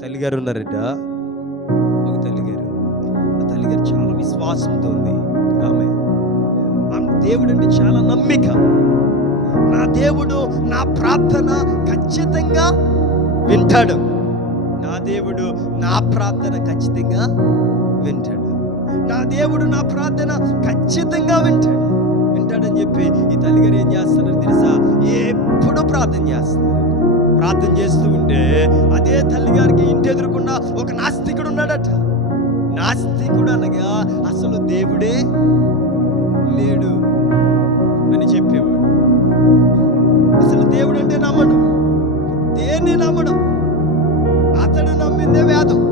తల్లిగారు ఉన్నారట. ఒక తల్లిగారు, ఆ తల్లిగారు చాలా విశ్వాసంతో ఉంది. ఆమె దేవుడు అంటే చాలా నమ్మిక. నా దేవుడు నా ప్రార్థన ఖచ్చితంగా వింటాడు. నా దేవుడు నా ప్రార్థన ఖచ్చితంగా వింటాడు. నా దేవుడు నా ప్రార్థన ఖచ్చితంగా వింటాడని చెప్పి ఈ తల్లిగారు ఏం చేస్తున్నారు తెలుసా? ఎప్పుడు ప్రార్థన చేస్తున్నారు. ప్రార్థన చేస్తూ ఉంటే అదే తల్లిగారికి ఇంటి ఎదురుకుండా ఒక నాస్తికుడు ఉన్నాడట. నాస్తికుడు అనగా అసలు దేవుడే లేడు అని చెప్పేవాడు. అసలు దేవుడు అంటే నమ్మడు, దేన్ని నమ్మడు. అతడు నమ్మిందే వేదం,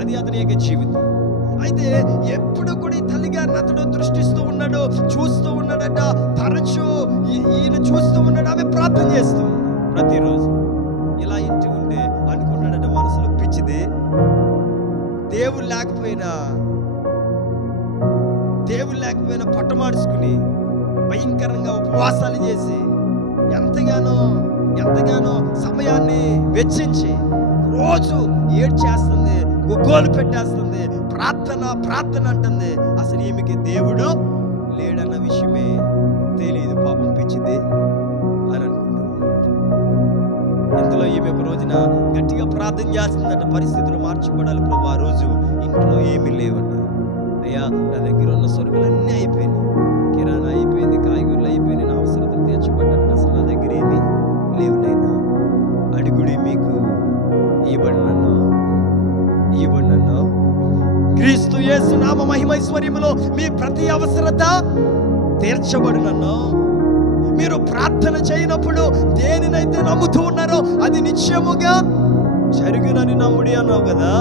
అది అతని యొక్క జీవితం. అయితే ఎప్పుడు కూడా ఈ తల్లిగారిని అతడు దృష్టిస్తూ ఉన్నాడు, చూస్తూ ఉన్నాడట. తరచూ ఈయన చూస్తూ ఉన్నాడు, ఆమె ప్రార్థన చేస్తూ ఉన్నాడు ప్రతిరోజు. ఇలా ఇంటి ఉంటే అనుకున్నాడట మనసులో, పిచ్చిది, దేవుడు లేకపోయినా పొట్టమాడుచుకుని భయంకరంగా ఉపవాసాలు చేసి ఎంతగానో సమయాన్ని వెచ్చించి రోజు ఏడ్చేస్తుంది, గుగ్గోలు పెట్టేస్తుంది, ప్రార్థన అంటుంది. అసలు ఈమెకి దేవుడు లేడన్న విషయమే తెలియదు. పాపం పిచ్చిది అని అనుకుంటాం. ఇంతలో ఈమె ఒక రోజున గట్టిగా ప్రార్థన చేస్తుందట. పరిస్థితులు మార్చబడాలి ప్రభు. ఆ రోజు ఇంట్లో ఏమీ లేవట. అయ్యా, నా దగ్గర ఉన్న సరుకులన్నీ అయిపోయినాయి, కిరాణా అయిపోయింది, కాయగూరలు అయిపోయినాయి, నా అవసరతలు తీర్చబడ్డానికి అసలు నా దగ్గర ఏమీ లేవు నైనా. అడుగుడి మీకు ఇవ్వబడినను క్రీస్తు యేసు నామ మహిమైశ్వర్యములో మీ ప్రతి అవసరత తీర్చబడినను. మీరు ప్రార్థన చేయనప్పుడు దేనినైతే నమ్ముతూ ఉన్నారో అది నిశ్చయముగా జరుగునని నమ్ముడి అన్నావు కదా.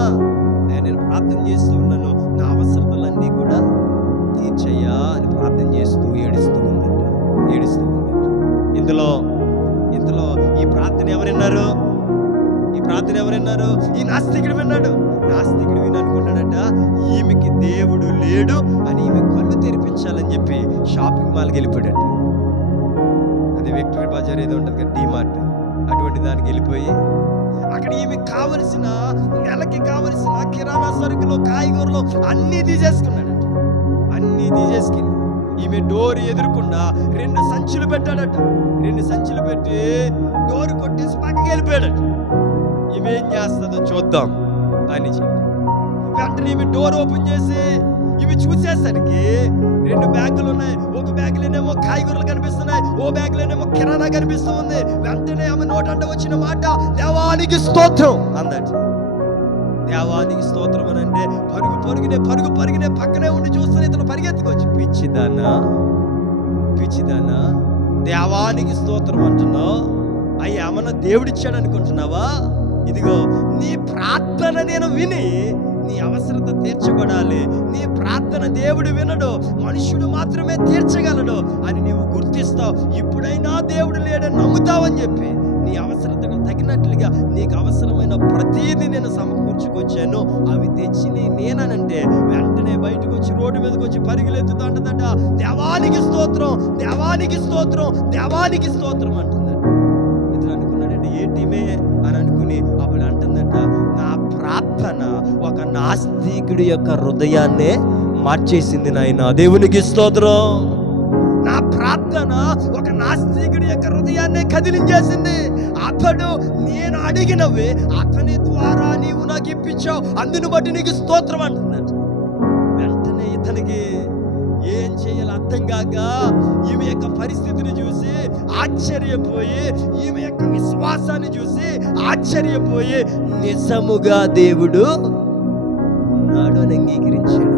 నేను ప్రార్థన చేస్తూ ఉన్నాను, నా అవసరతలన్నీ కూడా తీర్చయ్యా అని ప్రార్థన చేస్తూ ఏడుస్తూ ఉందట. ఇందులో ఈ ప్రార్థన ఎవరున్నారు? ఈ నాస్తికుడు విన్నాడు. నాస్తికుడు విని అనుకున్నాడట, ఈమెకి దేవుడు లేడు అని ఈమె కళ్ళు తెరిపించాలని చెప్పి షాపింగ్ మాల్కి వెళ్ళిపోయాడట. అదే విక్టరీ బజార్ ఏదో ఉంటుంది కదా, డిమార్ట్, అటువంటి దానికి వెళ్ళిపోయి అక్కడ ఈమె నెలకి కావలసిన కిరాణా సరుకులు, కాయగూరలు అన్నీ తీసేసుకున్నాడట. ఈమె డోర్ ఎదురుకుండా 2 సంచులు పెట్టాడట. 2 సంచులు పెట్టి డోర్ కొట్టేసి పక్కకి వెళ్ళిపోయాడట. ఈమె ఏం చేస్తుందో చూద్దాం అని చెప్పి వెంటనే ఈమె డోర్ ఓపెన్ చేసి ఇవి చూసేసరికి 2 బ్యాగులు ఉన్నాయి. ఒక బ్యాగులోనేమో కాయగూరలు కనిపిస్తున్నాయి, ఓ బ్యాగులోనేమో కిరాణా కనిపిస్తూ ఉంది. వెంటనే ఆమె నోటంట వచ్చిన మాట, దేవానికి స్తోత్రం అందట. దేవానికి స్తోత్రం అని అంటే పరుగు పరుగునే పక్కనే ఉండి చూస్తున్న ఇతను పరిగెత్తుకొచ్చి, పిచ్చిదానా దేవానికి స్తోత్రం అంటున్నావు? అయ్యా, ఏమన్నా దేవుడిచ్చాడు అనుకుంటున్నావా? ఇదిగో నీ ప్రార్థన నేను విని నీ అవసరత తీర్చబడాలి. నీ ప్రార్థన దేవుడు వినడు, మనుషుడు మాత్రమే తీర్చగలడు అని నీవు గుర్తిస్తావు. ఇప్పుడైనా దేవుడు లేడని నమ్ముతావని చెప్పి నీ అవసరతకు తగినట్లుగా నీకు అవసరమైన ప్రతీది నేను సమకూర్చుకొచ్చాను, అవి తెచ్చి నేనంటే వెంటనే బయటకు వచ్చి రోడ్డు మీదకి వచ్చి పరిగెత్తుతూ అంటుందట, దేవానికి స్తోత్రం అంటుందట. ఇతను అనుకున్నాడంటే ఏంటిమే అని అనుకుని అప్పుడు అంటుందట, నా ప్రార్థన ఒక నాస్తికుడి యొక్క హృదయాన్నే మార్చేసింది నాయన, దేవునికి స్తోత్రం. నా ప్రార్థన ఒక నాస్తికుడి యొక్క హృదయాన్నే కదిలించేసింది. అతడు నేను అడిగినవి అతని ద్వారా నీవు నాకు ఇప్పించావు, అందును బట్టి నీకు స్తోత్రం అంటున్నాడు. వెంటనే ఇతనికి ఏం చేయాలి అర్థం కాక ఈమె యొక్క పరిస్థితిని చూసి ఆశ్చర్యపోయి, ఈమె యొక్క విశ్వాసాన్ని చూసి ఆశ్చర్యపోయి నిజముగా దేవుడు ఉన్నాడు అని అంగీకరించాడు.